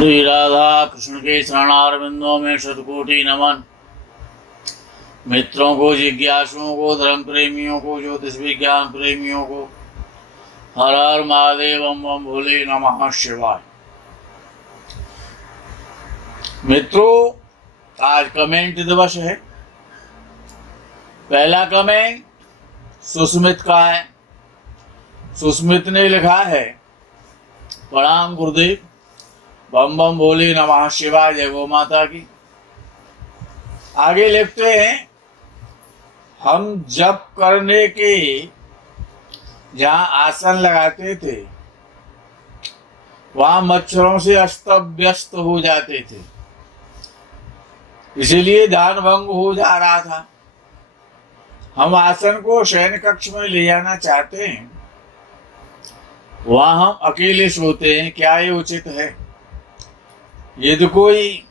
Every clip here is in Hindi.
श्री राधा कृष्ण के चरणारविंदों में शतकोटि नमन। मित्रों को, जिज्ञासुओं को, धर्म प्रेमियों को, ज्योतिष विज्ञान प्रेमियों को हर हर महादेव बम बम भोले नमः शिवाय। मित्रों, आज कमेंट दिवस है। पहला कमेंट सुस्मित का है। सुस्मित ने लिखा है, प्रणाम गुरुदेव, बम बम भोले नमः शिवाय, जय गौ माता की। आगे लिखते हैं, हम जप करने के जहाँ आसन लगाते थे वहां मच्छरों से अस्त व्यस्त हो जाते थे, इसीलिए ध्यान भंग हो जा रहा था। हम आसन को शयन कक्ष में ले जाना चाहते हैं, वहां हम अकेले सोते हैं, क्या ये उचित है? यदि कोई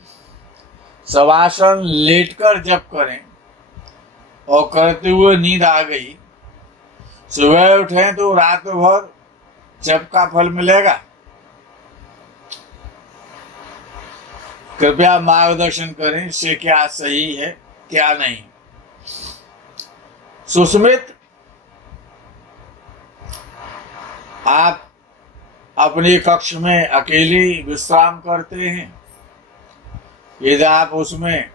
शवासन लेटकर जप करें और करते हुए नींद आ गई, सुबह उठें तो रात भर जप का फल मिलेगा? कृपया मार्गदर्शन करें, इससे क्या सही है क्या नहीं। सुस्मित, आप अपने कक्ष में अकेले विश्राम करते हैं। यदि आप उसमें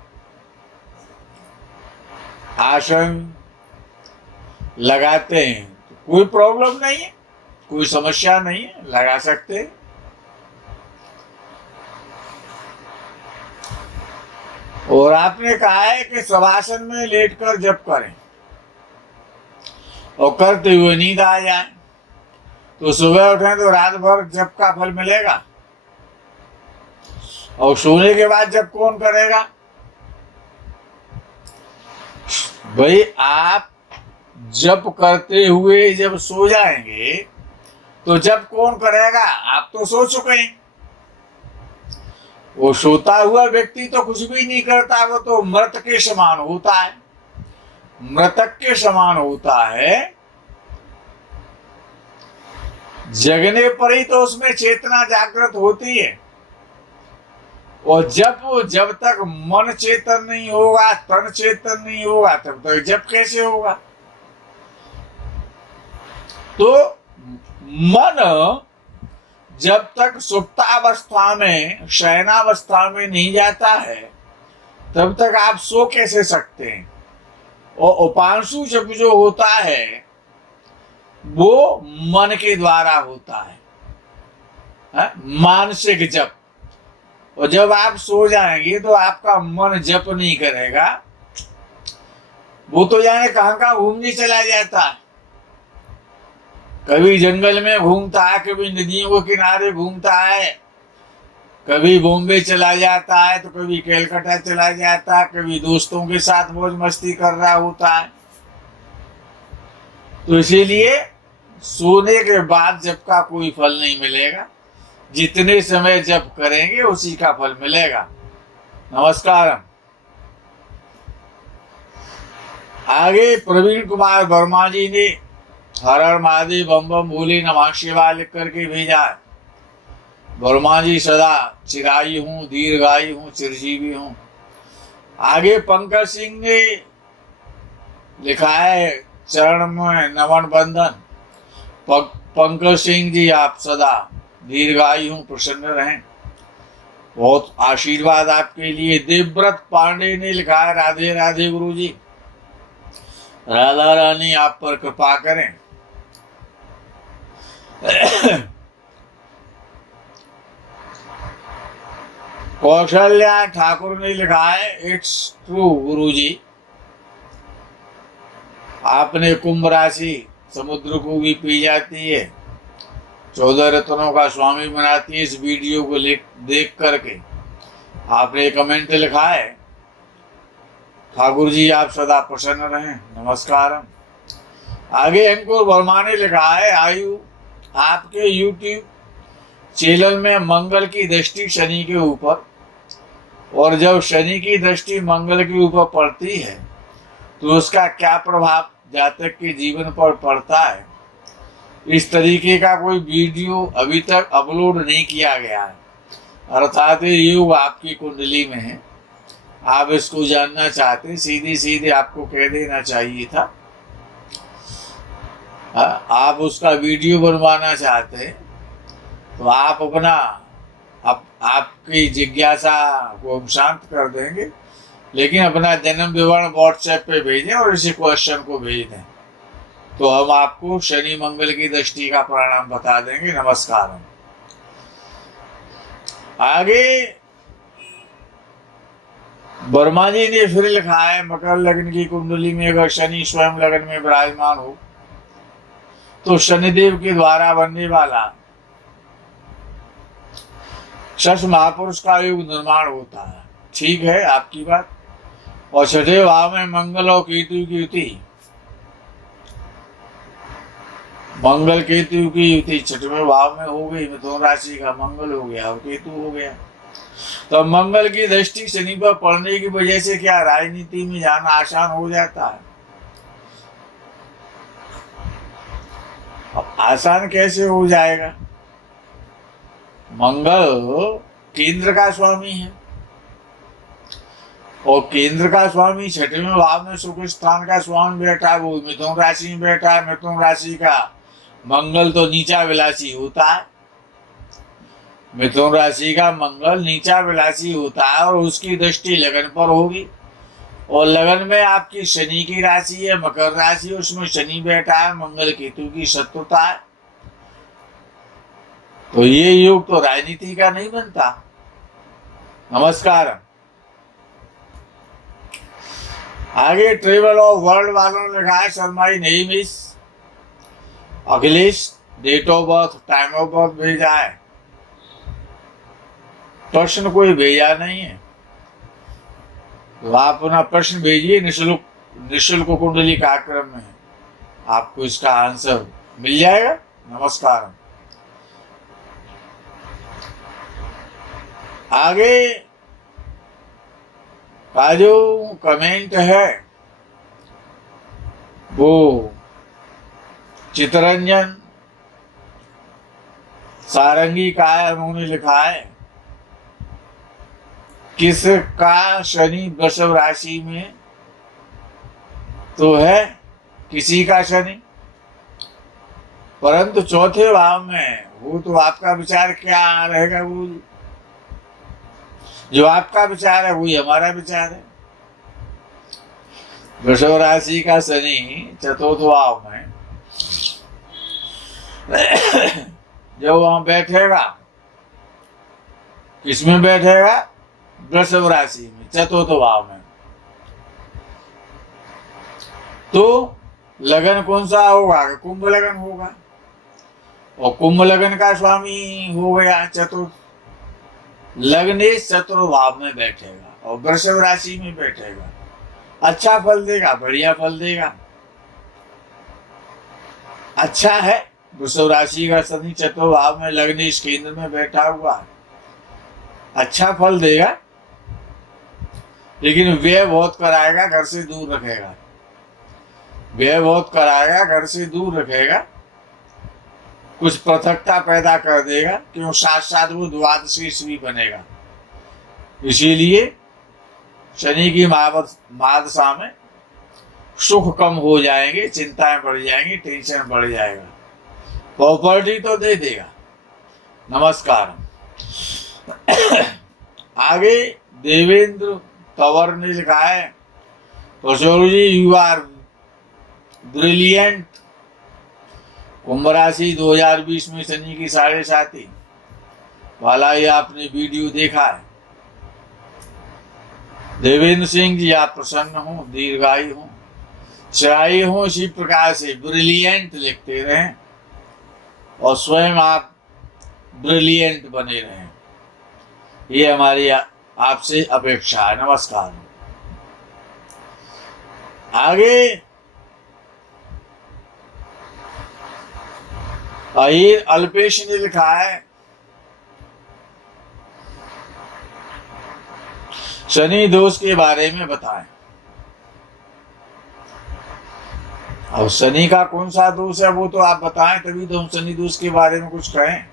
आसन लगाते हैं तो कोई प्रॉब्लम नहीं है, कोई समस्या नहीं है, लगा सकते हैं। और आपने कहा है कि शवासन में लेटकर जप करें और करते हुए नींद आ जाए, तो सुबह उठें तो रात भर जप का फल मिलेगा। और सोने के बाद जप कौन करेगा? भाई, आप जप करते हुए जब सो जाएंगे तो जप कौन करेगा? आप तो सो चुके हैं। वो सोता हुआ व्यक्ति तो कुछ भी नहीं करता, वो तो मृत के समान होता है, मृतक के समान होता है। जगने पर ही तो उसमें चेतना जागृत होती है। और जब तक मन चेतन नहीं होगा, तन चेतन नहीं होगा, तब तक जप कैसे होगा? तो मन जब तक सुप्तावस्था में, शयनावस्था में नहीं जाता है, तब तक आप सो कैसे सकते हैं? और उपांशु जप जो होता है वो मन के द्वारा होता है, मानसिक जप। और जब आप सो जाएंगे तो आपका मन जप नहीं करेगा, वो तो जाने कहाँ कहाँ घूमने चला जाता है। कभी जंगल में घूमता है, कभी नदियों के किनारे घूमता है, कभी बॉम्बे चला जाता है, तो कभी कलकत्ता चला जाता है, कभी दोस्तों के साथ मौज मस्ती कर रहा होता है। तो इसीलिए सोने के बाद जप का कोई फल नहीं मिलेगा। जितने समय जप करेंगे उसी का फल मिलेगा। नमस्कार। आगे प्रवीण कुमार वर्मा जी ने हर हर महादेव बम बम भोले नमः शिवाय लिख करके भेजा है। वर्मा जी सदा चिरायु हूँ, दीर्घायु हूँ, चिरजीवी हूँ। आगे पंकज सिंह ने लिखा है, चरण में नमन बंधन। पंकज सिंह जी, आप सदा दीर्घायु हूँ, प्रसन्न रहें, बहुत आशीर्वाद आपके लिए। देवव्रत पांडे ने लिखा है, राधे राधे गुरु जी, राधा रानी आप पर कृपा करें। कौशल्या ठाकुर ने लिखा है, इट्स ट्रू गुरु जी, आपने कुंभ राशि समुद्र को भी पी जाती है, 14 रत्नों का स्वामी बनाती है। इस वीडियो को देख करके आपने कमेंट लिखा है, ठाकुर जी आप सदा प्रसन्न रहें, नमस्कार। आगे अंकुर वर्मा ने लिखा है, आयु आपके YouTube चैनल में मंगल की दृष्टि शनि के ऊपर, और जब शनि की दृष्टि मंगल के ऊपर पड़ती है तो उसका क्या प्रभाव जातक के जीवन पर पड़ता है, इस तरीके का कोई वीडियो अभी तक अपलोड नहीं किया गया है। अर्थात ये योग आपकी कुंडली में है, आप इसको जानना चाहते, सीधी सीधे आपको कह देना चाहिए था। आप उसका वीडियो बनवाना चाहते हैं तो आप अपना आपकी जिज्ञासा को हम शांत कर देंगे, लेकिन अपना जन्म विवरण व्हाट्सएप पे भेजें और इसी क्वेश्चन को भेज दें तो हम आपको शनि मंगल की दृष्टि का परिणाम बता देंगे। नमस्कार। आगे वर्मा जी ने फिर लिखा है, मकर लग्न की कुंडली में अगर शनि स्वयं लग्न में विराजमान हो तो शनिदेव के द्वारा बनने वाला षष्ठ महापुरुष का युग निर्माण होता है। ठीक है आपकी बात। और छठे भाव में मंगल और केतु की युति, मंगल केतु की युति छठवें भाव में हो गई। मिथुन राशि का मंगल हो गया और केतु हो गया। तो मंगल की दृष्टि शनि पर पड़ने की वजह से क्या राजनीति में जाना आसान हो जाता है? अब आसान कैसे हो जाएगा? मंगल केंद्र का स्वामी है और केंद्र का स्वामी छठवें भाव में सुख स्थान का स्वामी बैठा है, वो मिथुन राशि में बैठा है। मिथुन राशि का मंगल तो नीचा विलासी होता है, मिथुन राशि का मंगल नीचा विलासी होता है और उसकी दृष्टि लगन पर होगी। और लगन में आपकी शनि की राशि है मकर राशि, उसमें शनि बैठा है, मंगल केतु की शत्रुता है। तो ये योग तो राजनीति का नहीं बनता। नमस्कार। आगे ट्रेवल ऑफ वर्ल्ड वालों ने लिखा है, शर्मा ही नहीं miss Akhilesh date of birth time of birth भेजा है, प्रश्न कोई भेजा नहीं है। तो आप अपना प्रश्न भेजिए निःशुल्क कुंडली कार्यक्रम में, आपको इसका आंसर मिल जाएगा। नमस्कार। आगे का जो कमेंट है वो चितरंजन सारंगी का है। उन्होंने लिखा है, किसका शनि वृषभ राशि में तो है, किसी का शनि, परंतु चौथे भाव में वो तो आपका विचार क्या रहेगा, वो जो आपका विचार है वही हमारा विचार है। वृषभ राशि का शनि चतुर्थ भाव में जब वहां बैठेगा, किसमें बैठेगा? वृषभ राशि में चतुर्थ भाव में। तो लगन कौन सा होगा? कुंभ लगन होगा और कुंभ लगन का स्वामी हो गया चतुर्थ। लग्नेश चतुर्थ भाव में बैठेगा और वृषभ राशि में बैठेगा, अच्छा फल देगा, बढ़िया फल देगा। अच्छा है, वृषभ राशि का शनि चतुर्थ भाव में लग्नेश केंद्र में बैठा हुआ, अच्छा फल देगा, लेकिन व्यय बहुत कराएगा, घर से दूर रखेगा। व्यय बहुत कराएगा, घर से दूर रखेगा, कुछ पृथकता पैदा कर देगा, क्यों साथ साथ वो द्वादशीश भी बनेगा। इसीलिए शनि की महादशा में सुख कम हो जाएंगे, चिंताएं बढ़ जाएंगी, टेंशन बढ़ जाएगा। प्रॉपर्टी तो दे देगा। नमस्कार। आगे देवेंद्र तंवर ने लिखा है, किशोर जी यू आर ब्रिलियंट। कुंभ राशि 2020 में शनि की 7.5 वाला ये आपने वीडियो देखा है। देवेंद्र सिंह जी आप प्रसन्न हो, दीर्घायु हो, चिरायु हो, इसी प्रकार से ब्रिलियंट लिखते रहें और स्वयं आप ब्रिलियंट बने रहें, ये हमारी आपसे अपेक्षा है। नमस्कार। आगे अहीर अल्पेश ने लिखा है, शनि दोष के बारे में बताएं। अब शनि का कौन सा दोष है वो तो आप बताएं, तभी तो हम शनि दोष के बारे में कुछ कहें।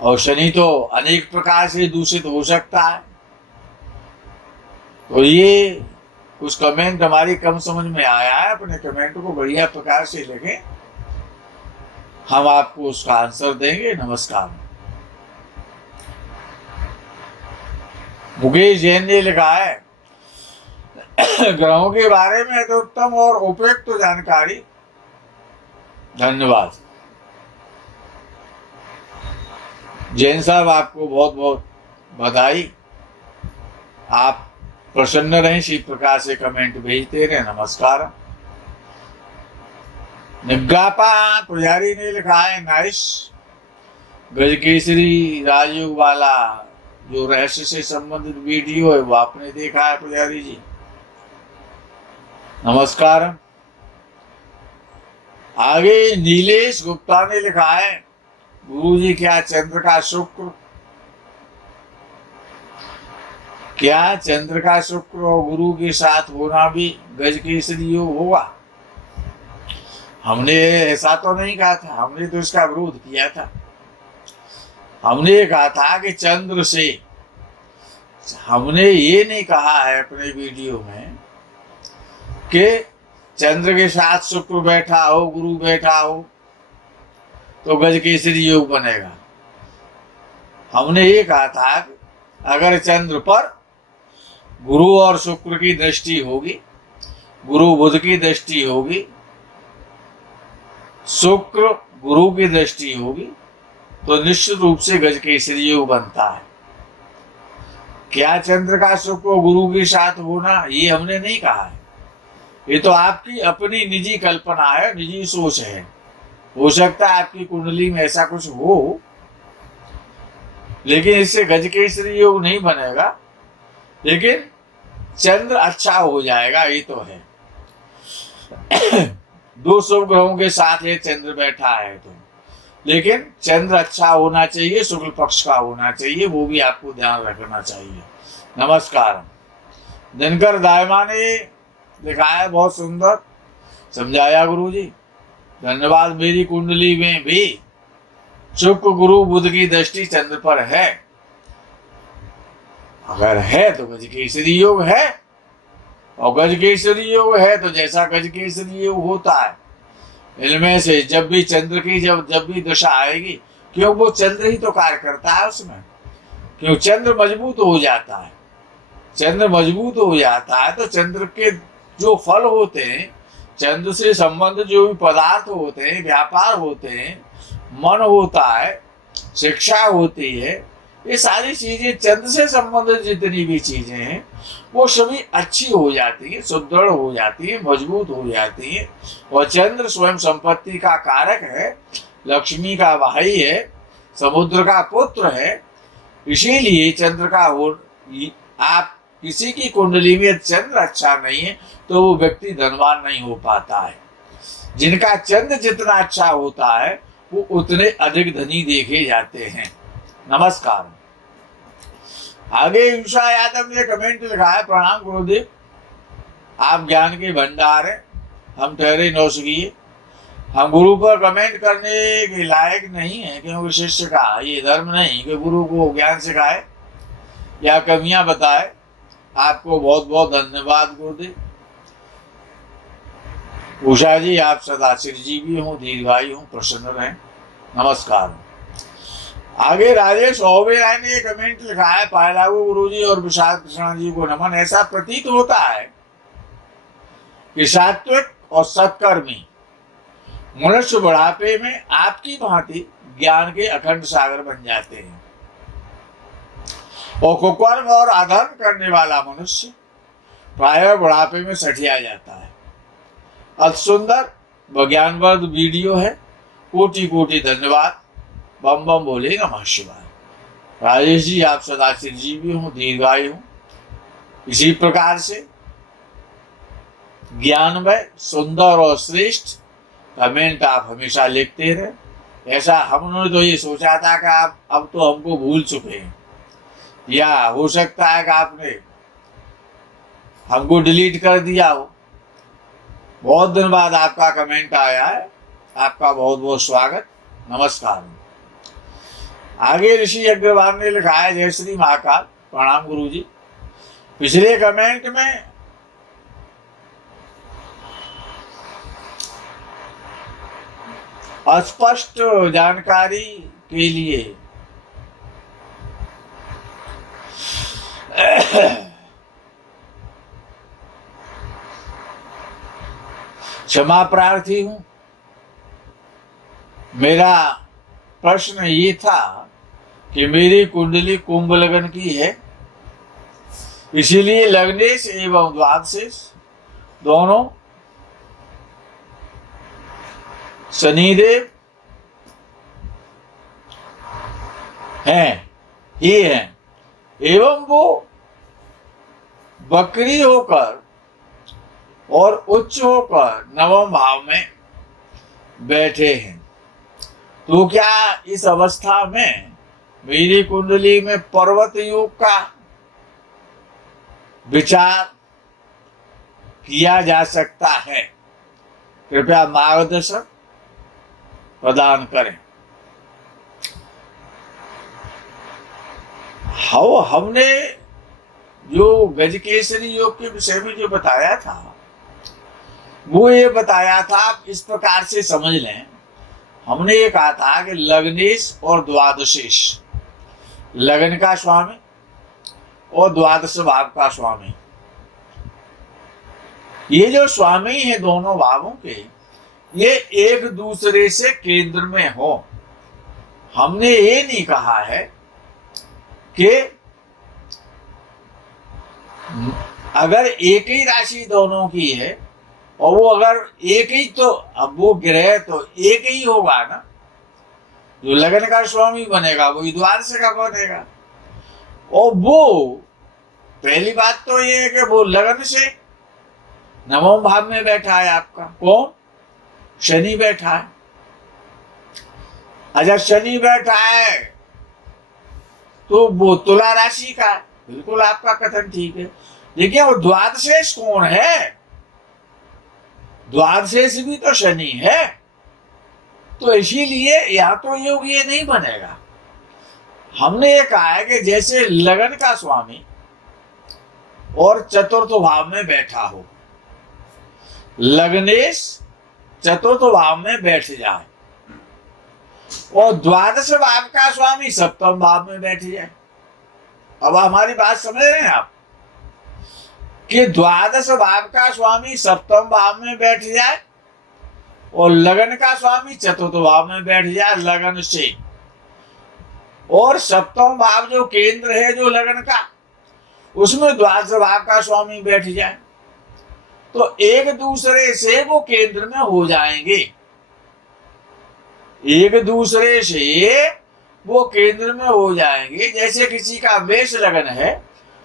और शनि तो अनेक प्रकार से दूषित हो सकता है। तो ये कुछ कमेंट हमारी कम समझ में आया है, अपने कमेंट को बढ़िया प्रकार से लिखें, हम आपको उसका आंसर देंगे। नमस्कार। मुकेश जैन ने लिखा है, ग्रहों के बारे में तो उत्तम और उपयुक्त जानकारी, धन्यवाद। जैन साहब, आपको बहुत बहुत बधाई। आप प्रसन्न रहें, इसी प्रकार से कमेंट भेजते रहे। नमस्कार। निगापा पुजारी ने लिखा है, नाइस। गजकेसरी राजयोग वाला जो रहस्य से संबंधित वीडियो है वो आपने देखा है पुजारी जी, नमस्कार। आगे नीलेश गुप्ता ने लिखा है, गुरुजी क्या चंद्र का शुक्र और गुरु के साथ होना भी गजकेसरी योग होगा? हमने ऐसा तो नहीं कहा था, हमने तो इसका विरोध किया था। हमने कहा था कि चंद्र से, हमने ये नहीं कहा है अपने वीडियो में कि चंद्र के साथ शुक्र बैठा हो, गुरु बैठा हो तो गजकेसरी योग बनेगा। हमने ये कहा था अगर चंद्र पर गुरु और शुक्र की दृष्टि होगी, गुरु बुध की दृष्टि होगी, शुक्र गुरु की दृष्टि होगी, तो निश्चित रूप से गजकेसरी योग बनता है। क्या चंद्र का शुक्र गुरु के साथ होना, ये हमने नहीं कहा है। ये तो आपकी अपनी निजी कल्पना है, निजी सोच है। हो सकता है आपकी कुंडली में ऐसा कुछ हो, लेकिन इससे गजकेसरी योग नहीं बनेगा। लेकिन चंद्र अच्छा हो जाएगा, ये तो है। दो शुभ ग्रहों के साथ ये चंद्र बैठा है तो, लेकिन चंद्र अच्छा होना चाहिए, शुक्ल पक्ष का होना चाहिए, वो भी आपको ध्यान रखना चाहिए। नमस्कार। दिनकर दायमा ने लिखा है, बहुत सुंदर समझाया गुरुजी, धन्यवाद। मेरी कुंडली में भी शुक्र गुरु बुध की दृष्टि चंद्र पर है। अगर है तो गजकेसरी योग है, और गजकेसरी योग है तो जैसा गजकेसरी योग होता है, इनमें से जब भी चंद्र की जब भी दशा आएगी, क्यों वो चंद्र ही तो कार्य करता है उसमें, क्यों चंद्र मजबूत हो जाता है। चंद्र मजबूत हो जाता है तो चंद्र के जो फल होते हैं, चंद्र से संबंधित जो भी पदार्थ होते हैं, व्यापार होते हैं, मन होता है, शिक्षा होती है, ये सारी चीजें चंद्र से संबंधित जितनी भी चीजें हैं वो सभी अच्छी हो जाती है, सुदृढ़ हो जाती है, मजबूत हो जाती है। और चंद्र स्वयं संपत्ति का कारक है, लक्ष्मी का भाई है, समुद्र का पुत्र है। इसीलिए चंद्र का हो, आप किसी की कुंडली में चंद्र अच्छा नहीं है तो वो व्यक्ति धनवान नहीं हो पाता है। जिनका चंद्र जितना अच्छा होता है वो उतने अधिक धनी देखे जाते हैं। नमस्कार। आगे उषा यादव ने कमेंट लिखा है, प्रणाम गुरुदेव, आप ज्ञान के भंडार हैं, हम ठहरे नौसिखिए। हम गुरु पर कमेंट करने के लायक नहीं है, क्योंकि शिष्य का ये धर्म नहीं कि गुरु को ज्ञान सिखाए या कमियां बताए। आपको बहुत बहुत धन्यवाद गुरुदेव। उषा जी, आप सदा चिरजीवी हों, दीर्घायु हों, प्रसन्न रहें। नमस्कार। आगे राजेश ओबेराय ने कमेंट लिखा है, पायलागू गुरुजी और विशाल कृष्णा जी को नमन। ऐसा प्रतीत होता है कि सात्विक और सत्कर्मी मनुष्य बुढ़ापे में आपकी भांति ज्ञान के अखंड सागर बन जाते हैं, और कुकर्म और अधर्म करने वाला मनुष्य प्रायः बुढ़ापे में सठिया जाता है। अति सुंदर व ज्ञानवर्ध वीडियो है, कोटि कोटि धन्यवाद। बम बम बोले नमः शिवाय। राजेश जी, आप सदा चिरजीवी हों, दीर्घायु हों। इसी प्रकार से ज्ञानमय, सुंदर और श्रेष्ठ कमेंट आप हमेशा लिखते रहे। ऐसा हमने तो ये सोचा था कि आप अब तो हमको भूल चुके हैं, या हो सकता है कि आपने हमको डिलीट कर दिया हो। बहुत दिन बाद आपका कमेंट आया है, आपका बहुत बहुत स्वागत। नमस्कार। आगे ऋषि अग्रवाल ने लिखा है, जय श्री महाकाल, प्रणाम गुरु जी। पिछले कमेंट में अस्पष्ट जानकारी के लिए क्षमा प्रार्थी हूं। मेरा प्रश्न ये था कि मेरी कुंडली कुंभ लगन की है, इसीलिए लग्नेश एवं द्वादशेश दोनों शनिदेव हैं ही हैं, एवं वो वक्री होकर और उच्च होकर नवम भाव में बैठे हैं। तो क्या इस अवस्था में मेरी कुंडली में पर्वत योग का विचार किया जा सकता है? कृपया मार्गदर्शन प्रदान करें। हमने जो गजकेसरी योग के विषय में जो बताया था, वो ये बताया था, आप इस प्रकार से समझ लें। हमने ये कहा था कि लग्नेश और द्वादशेश, लगन का स्वामी और द्वादश भाव का स्वामी, ये जो स्वामी है दोनों भावों के, ये एक दूसरे से केंद्र में हो। हमने ये नहीं कहा है कि अगर एक ही राशि दोनों की है और वो अगर एक ही, तो अब वो ग्रह तो एक ही होगा ना। जो लगन का स्वामी बनेगा वही द्वादश का बनेगा। और वो पहली बात तो ये है कि वो लगन से नवम भाव में बैठा है आपका। कौन? शनि बैठा है। अच्छा, शनि बैठा है तो वो तुला राशि का है। बिल्कुल आपका कथन ठीक है। देखिए, वो द्वादशेश कौन है? द्वादशेश भी तो शनि है। तो इसीलिए या तो योग ये नहीं बनेगा। हमने ये कहा है कि जैसे लगन का स्वामी और चतुर्थ भाव में बैठा हो, लग्नेश चतुर्थ भाव में बैठ जाए और द्वादश भाव का स्वामी सप्तम भाव में बैठ जाए। अब हमारी बात समझ रहे हैं आप कि द्वादश भाव का स्वामी सप्तम भाव में बैठ जाए और लगन का स्वामी चतुर्थ भाव में बैठ जाए लगन से, और सप्तम भाव जो केंद्र है जो लगन का, उसमें द्वादश भाव का स्वामी बैठ जाए, तो एक दूसरे से वो केंद्र में हो जाएंगे। एक दूसरे से वो केंद्र में हो जाएंगे। जैसे किसी का मेष लगन है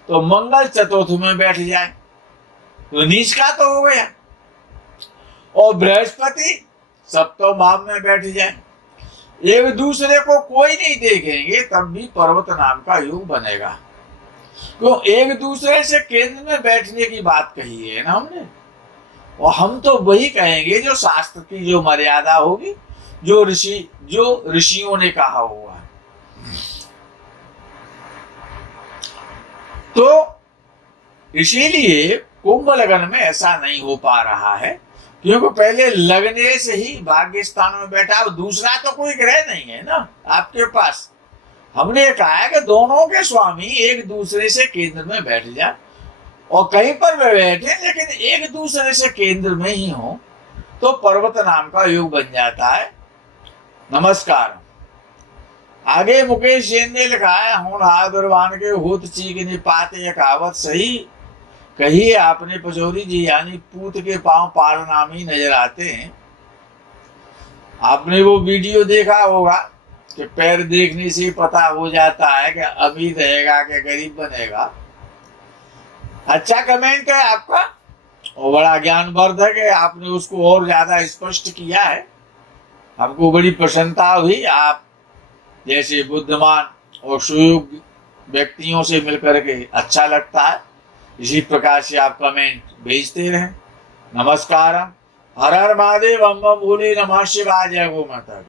तो मंगल चतुर्थ में बैठ जाए तो नीच का तो हो गया, और बृहस्पति सप्तम भाव में बैठ जाए। एक दूसरे को कोई नहीं देखेंगे तब भी पर्वत नाम का योग बनेगा। क्यों? एक दूसरे से केंद्र में बैठने की बात कही है ना हमने, और हम तो वही कहेंगे जो शास्त्र की जो मर्यादा होगी, जो ऋषियों ने कहा हुआ है। तो इसीलिए कुंभ लगन में ऐसा नहीं हो पा रहा है, क्योंकि पहले लगने से ही भाग्य स्थान में बैठा, और दूसरा तो कोई ग्रह नहीं है ना आपके पास। हमने कहा है कि दोनों के स्वामी एक दूसरे से केंद्र में बैठ जाए, और कहीं पर वे बैठे लेकिन एक दूसरे से केंद्र में ही हो, तो पर्वत नाम का योग बन जाता है। नमस्कार। आगे मुकेश जैन ने लिखा है, होनहार दुर्वान के होत चीक निपात, ये कहावत सही कही आपने पचौरी जी, यानी पूत के पांव पारनामी नजर आते हैं। आपने वो वीडियो देखा होगा कि पैर देखने से पता हो जाता है कि अमीर रहेगा कि गरीब बनेगा। अच्छा कमेंट है आपका और बड़ा ज्ञानवर्धक है, आपने उसको और ज्यादा स्पष्ट किया है, हमको बड़ी प्रसन्नता हुई। आप जैसे बुद्धिमान और सुयोग्य व्यक्तियों से मिलकर के अच्छा लगता है। इसी प्रकार से आप कमेंट भेजते रहें। नमस्कार। हर हर महादेव, बम बम भोले, नमः शिवाय, जय गौ माता।